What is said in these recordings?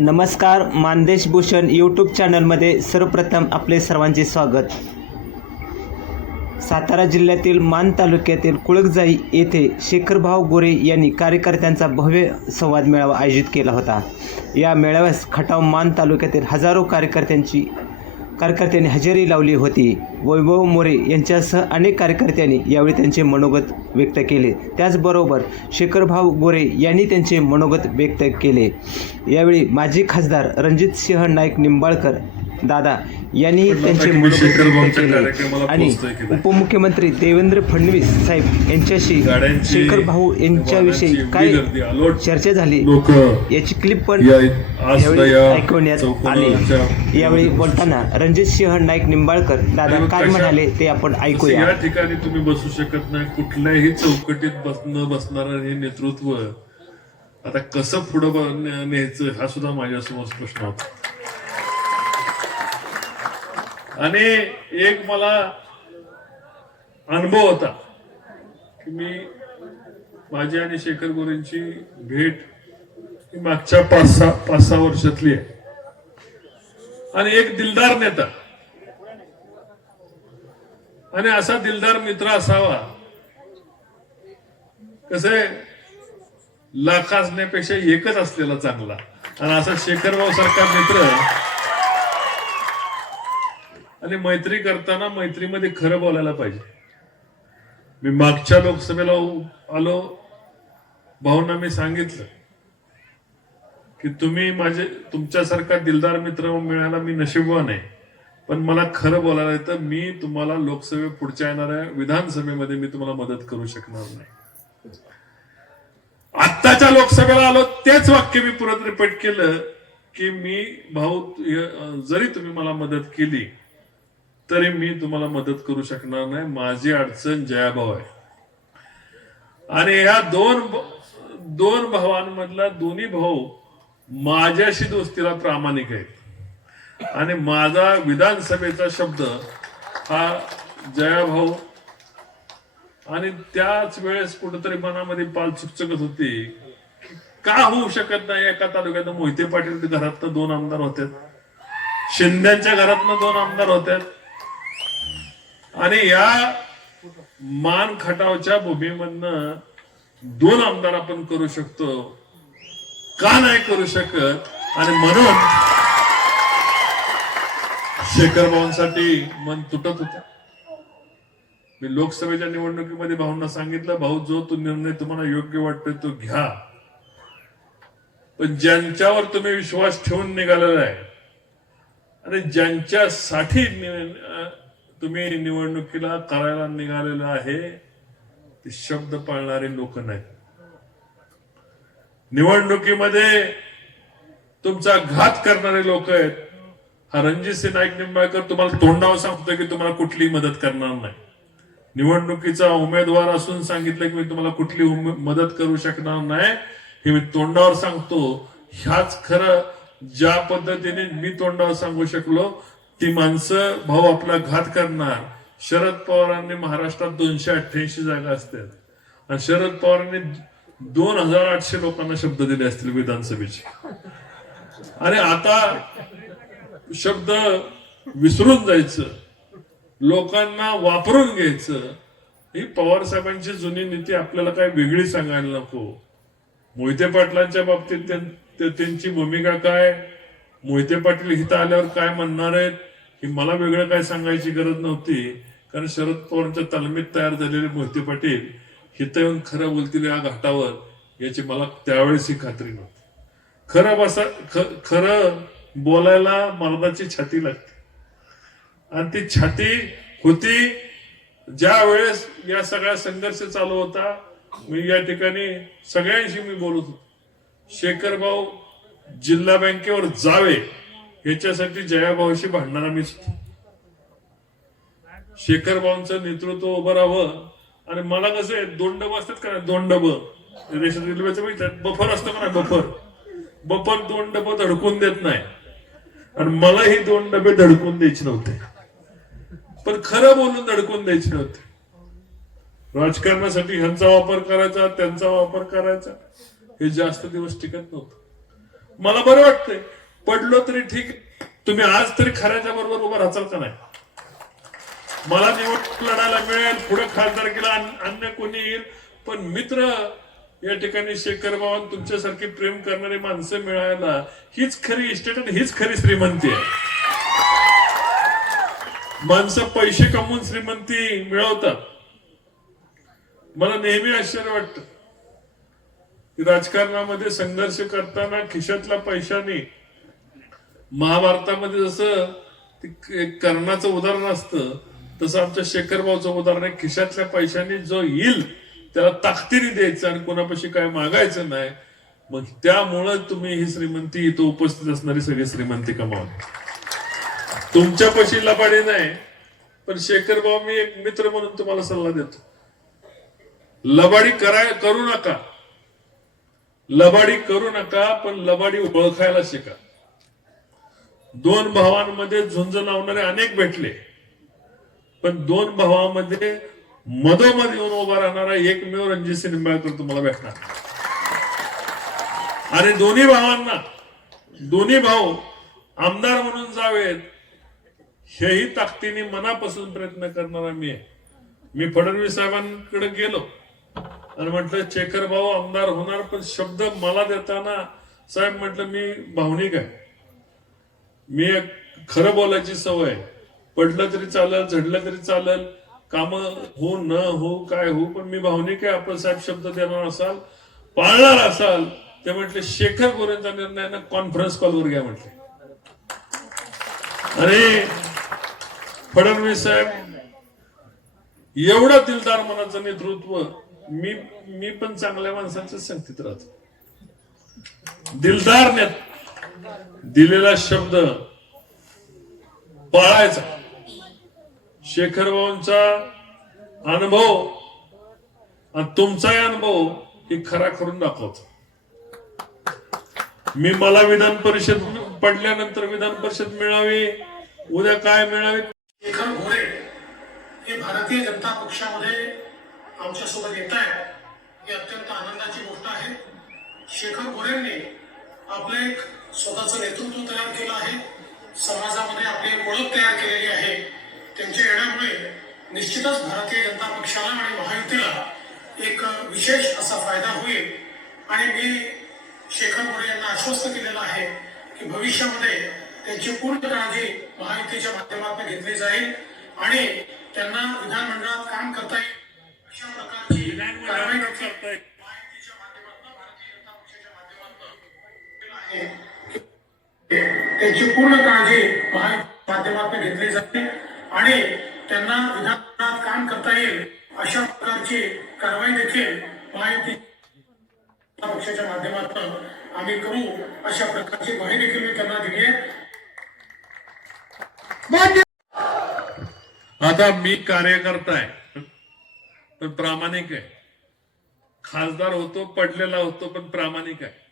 नमस्कार मानदेश भूषण यूट्यूब चॅनलमध्ये सर्वप्रथम आपले सर्वांचे स्वागत. सातारा जिल्ह्यातील मान तालुक्यातील कुळकजाई येथे शेखरभाऊ गोरे यांनी कार्यकर्त्यांचा भव्य संवाद मेळावा आयोजित केला होता. या मेळाव्यास खटाव मान तालुक्यातील हजारो कार्यकर्त्यांची कार्यकर्त्यांनी हजेरी लावली होती. वैभव मोरे यांच्यासह अनेक कार्यकर्त्यांनी यावेळी त्यांचे मनोगत व्यक्त केले. त्याचबरोबर शेखरभाऊ गोरे यांनी त्यांचे मनोगत व्यक्त केले. यावेळी माजी खासदार रणजितसिंह नाईक निंबाळकर दादा पण त्यांचे मनोगत केले आणि? उपमुख्यमंत्री देवेंद्र फडणवीस साहेब यांच्याशी शेखर भाऊ यांच्याविषयी काय चर्चा झाली? याची क्लिप पण ऐकवण्यात आली. यावेळी बोलताना रणजितसिंह नाईक निंबाळकर दादा काय म्हणाले ते आपण ऐकूया. या ठिकाणी तुम्ही बसू शकत नाही. कुठल्याही चौकटीत बसणं बसणार हे नेतृत्व आता कसं पुढं न्यायचं हा सुद्धा माझ्यासमोर प्रश्न होता. आणि एक मला अनुभव होता की मी माझी आणि शेखर गोरेंची भेट मागच्या पाच सहा पाच सहा वर्षातली आहे. आणि एक दिलदार नेता. आणि असा दिलदार मित्र असावा. कसे लाख असण्यापेक्षा एकच असलेला चांगला. आणि असा शेखरभाऊ सारखा मित्र आणि मैत्री करताना मैत्रीमध्ये खरं बोलायला पाहिजे. मी मागच्या लोकसभेला आलो भाऊंना मी सांगितलं की तुम्ही माझे तुमच्यासारखा दिलदार मित्र मिळायला मी नशिबवान आहे. पण मला खरं बोलायला येतं मी तुम्हाला लोकसभे पुढच्या येणाऱ्या विधानसभेमध्ये मी तुम्हाला मदत करू शकणार नाही. आत्ताच्या लोकसभेला आलो तेच वाक्य मी परत रिपीट केलं की मी भाऊ जरी तुम्ही मला मदत केली तरी मी तुम्हाला मदत करू शकणार नाही. माझी अडचण जयाभाऊ आहे. आणि ह्या दोन दोन भावांमधला दोन्ही भाऊ माझ्याशी दोस्तीला प्रामाणिक आहेत. आणि माझा विधानसभेचा शब्द हा जयाभाऊ आणि त्याच वेळेस कुठेतरी मनामध्ये पाल चुकचुकत होती. का होऊ शकत नाही? एका तालुक्यात मोहिते पाटील घरात दोन आमदार होते. शिंद्यांच्या घरातनं दोन आमदार होत्यात आणि या मान खटावच्या भूमीमधनं दोन आमदार आपण करू शकतो. का नाही करू शकत? आणि म्हणून शेखर भाऊंसाठी मन तुटत होत. मी लोकसभेच्या निवडणुकीमध्ये भाऊंना सांगितलं भाऊ जो तो निर्णय तुम्हाला योग्य वाटतोय तो घ्या. पण ज्यांच्यावर तुम्ही विश्वास ठेवून निघालेला आहे आणि ज्यांच्यासाठी तुम्ही निवडणुकीला करायला निघालेलं आहे ते शब्द पाळणारे लोक नाही निवडणुकीमध्ये तुमचा घात करणारे लोक आहेत. हा रणजित सिंह नाईक निंबाळकर तुम्हाला तोंडावर सांगतो की तुम्हाला कुठलीही मदत करणार नाही. निवडणुकीचा उमेदवार असून सांगितलं की मी तुम्हाला कुठली मदत करू शकणार नाही. हे मी तोंडावर सांगतो. ह्याच खरं ज्या पद्धतीने मी तोंडावर सांगू शकलो ती माणसं भाऊ आपला घात करणार. शरद पवारांनी महाराष्ट्रात दोनशे अठ्ठ्याऐंशी जागा असतात. आणि शरद पवारांनी दोन हजार आठशे लोकांना शब्द दिले असतील विधानसभेचे. आणि आता शब्द विसरून जायचं. लोकांना वापरून घ्यायचं. ही पवार साहेबांची जुनी नीती आपल्याला काय वेगळी सांगायला नको. मोहिते पाटलांच्या बाबतीत त्यांची भूमिका काय? मोहिते पाटील हिथं आल्यावर काय म्हणणार आहेत? ही मला वेगळं काय सांगायची गरज नव्हती कारण शरद पवारांच्या तालमीत तयार झालेले मोहिते पाटील हिथं येऊन खरं बोलतील या घाटावर याची मला त्यावेळेस ही खात्री नव्हती. खरं बसा ख- खरं बोलायला मर्दाची छाती लागते. आणि ती छाती होती ज्या वेळेस या सगळा संघर्ष चालू होता मी या ठिकाणी सगळ्यांशी मी बोलत होतो. शेखर भाऊ जिल्हा बँकेवर जावे ह्याच्यासाठी जयाभाऊशी भांडणारा मीच शेखर भाऊंचं नेतृत्व उभं राहावं आणि मला कसं आहे दोन डब असतात का दोन डब रेशन रेल्वेचं माहिती बफर असतं का बफर. बफर दोन डब धडकून देत नाही. आणि मलाही दोन डबे धडकून द्यायचे नव्हते. पण खरं बोलून धडकून द्यायचे नव्हते. राजकारणासाठी ह्यांचा वापर करायचा त्यांचा वापर करायचा हे जास्त दिवस टिकत नव्हतं. मला बरं वाटतंय पडलो तरी ठीक तुम्ही आज तरी खऱ्याच्या बरोबर उभं राहाल का नाही? मला निवडणूक लढायला मिळेल पुढे खासदारकीला केला अन्य कोणी येईल. पण मित्र या ठिकाणी शेखर बाबा तुमच्यासारखी प्रेम करणारी माणसं मिळायला हीच खरी इस्टेट आणि हीच खरी श्रीमंती आहे. माणसं पैसे कमवून श्रीमंती मिळवतात. मला नेहमी आश्चर्य वाटत. राजकारणामध्ये संघर्ष करताना खिशातल्या पैशाने महाभारतामध्ये जसं कर्णाचं उदाहरण असतं तसं आमच्या शेखरभाऊचं उदाहरण आहे खिशातल्या पैशाने जो येईल त्याला ताकदीने द्यायचं आणि कोणापाशी काय मागायचं नाही. मग त्यामुळं तुम्ही ही श्रीमंती इथं उपस्थित असणारी सगळी श्रीमंती कमावली. तुमच्यापाशी लबाडी नाही पण शेखर भाऊ मी एक मित्र म्हणून तुम्हाला सल्ला देतो. लबाडी कराय करू नका. लबाडी करू नका पण लबाडी ओळखायला शिका. दोन भावांमध्ये झुंज लावणारे अनेक भेटले. पण दोन भावामध्ये मधोमध येऊन उभा राहणारा एकमेव रणजित निंबाळकर तुम्हाला भेटणार. आणि दोन्ही भावांना दोन्ही भाऊ आमदार म्हणून जावेत हेही ताकदीने मनापासून प्रयत्न करणारा मी आहे. मी फडणवीस साहेबांकडे गेलो आणि म्हटलं चेकर भाऊ आमदार होणार पण शब्द मला देताना साहेब म्हटलं मी भावनिक आहे. मी एक खरं बोलायची सवय पडलं तरी चालेल झडलं तरी चालेल काम हो न हो काय हो पण मी भावनिक आहे आपण साहेब शब्द देणार असाल पाळणार असाल ते म्हटले शेखर गोरेंचा निर्णय ना कॉन्फरन्स कॉलवर घ्या म्हटले. अरे फडणवीस साहेब एवढं दिलदार मनाचं नेतृत्व मी मी पण चांगल्या माणसांच्या संगतीत राहतो. दिलदार नेत दिलेला शब्द पाळायचा. शेखर भाऊंचा अनुभव आणि तुमचाही अनुभव हे खरा करून दाखवतो. मी मला विधान परिषद पडल्यानंतर विधान परिषद मिळावी उद्या काय मिळावे? शेखर घोरे हे भारतीय जनता पक्षामध्ये आमच्यासोबत येत आहेत ही अत्यंत आनंदाची गोष्ट आहे. शेखर घोरेंनी आपले एक स्वतःचं नेतृत्व तयार केलं आहे. समाजामध्ये आपली एक ओळख तयार केलेली आहे. त्यांच्या येण्यामुळे निश्चितच भारतीय जनता पक्षाला आणि महायुतीला एक विशेष असा फायदा होईल. आणि मी शेखर मोरे यांना आश्वस्त केलेलं आहे की भविष्यामध्ये त्यांची पूर्ण काळजी महायुतीच्या माध्यमातून घेतली जाईल आणि त्यांना विधानमंडळात काम करता येईल. अशा प्रकारची कारवाई महायुतीच्या माध्यमातून भारतीय जनता पक्षाच्या माध्यमातून आहे. त्याची पूर्ण काळजी माध्यमातून घेतली जाते आणि त्यांना विधानात काम करता येईल अशा प्रकारची कारवाई देखील माहिती पक्षाच्या माध्यमातून आम्ही करू अशा प्रकारची ग्वाही देखील मी त्यांना दिली आहे. आता मी कार्यकर्ता आहे. पण प्रामाणिक आहे. खासदार होतो पडलेला होतो पण प्रामाणिक आहे.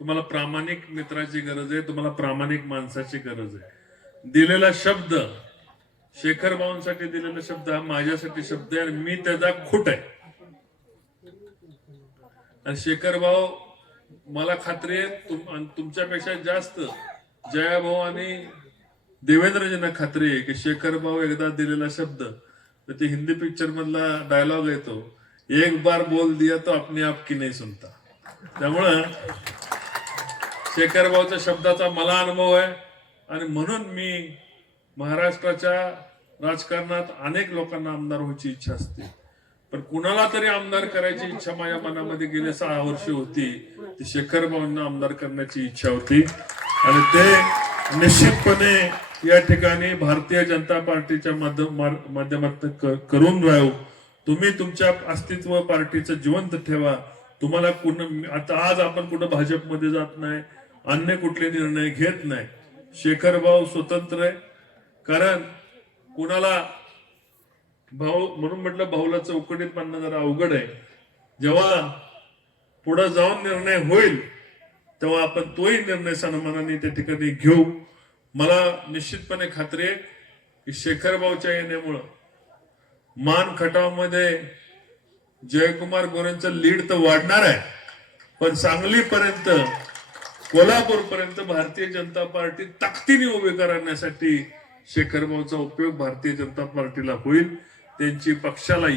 तुम्हाला प्रामाणिक मित्राची गरज आहे तुम्हाला प्रामाणिक माणसाची गरज आहे. दिलेला शब्द शेखर भाऊंसाठी दिलेला शब्द हा माझ्यासाठी शब्द आहे आणि मी त्याचा खोट आहे. आणि शेखर भाऊ मला खात्री आहे तुम तुमच्यापेक्षा जास्त जयाभाऊ आणि देवेंद्रजींना खात्री आहे की शेखर भाऊ एकदा दिलेला शब्द तर ते हिंदी पिक्चर मधला डायलॉग येतो. एक बार बोल दिया तो अपने आप की नाही सुनता. त्यामुळं शेखर भाऊच्या शब्दाचा मला अनुभव आहे. आणि म्हणून मी महाराष्ट्राच्या राजकारणात अनेक लोकांना आमदार व्हायची इच्छा असते. पण कुणाला तरी आमदार करायची इच्छा माझ्या मनामध्ये गेले सहा वर्ष होती. ती शेखर भाऊंना आमदार करण्याची इच्छा होती. आणि ते निश्चितपणे या ठिकाणी भारतीय जनता पार्टीच्या माध्यमातून करून राहू. तुम्ही तुमच्या अस्तित्व पार्टीचं जिवंत ठेवा. तुम्हाला कुण आता आज आपण कुठं भाजपमध्ये जात नाही. अन्य कुठले निर्णय घेत नाही. शेखर भाऊ स्वतंत्र आहे. कारण कुणाला भाऊ म्हणून म्हटलं भाऊला चौकटीत मानणं जरा अवघड आहे. जेव्हा पुढे जाऊन निर्णय होईल तेव्हा आपण तोही निर्णय सन्मानाने त्या ठिकाणी घेऊ. मला निश्चितपणे खात्री आहे की शेखर भाऊच्या येण्यामुळं मान खटावमध्ये जयकुमार गोरेंचं लीड तर वाढणार आहे. पण सांगलीपर्यंत कोल्हापूर पर्यंत भारतीय जनता पार्टी ताकदीने उभे करण्यासाठी शेखर भाऊचा उपयोग भारतीय जनता पार्टीला होईल. त्यांची पक्षाला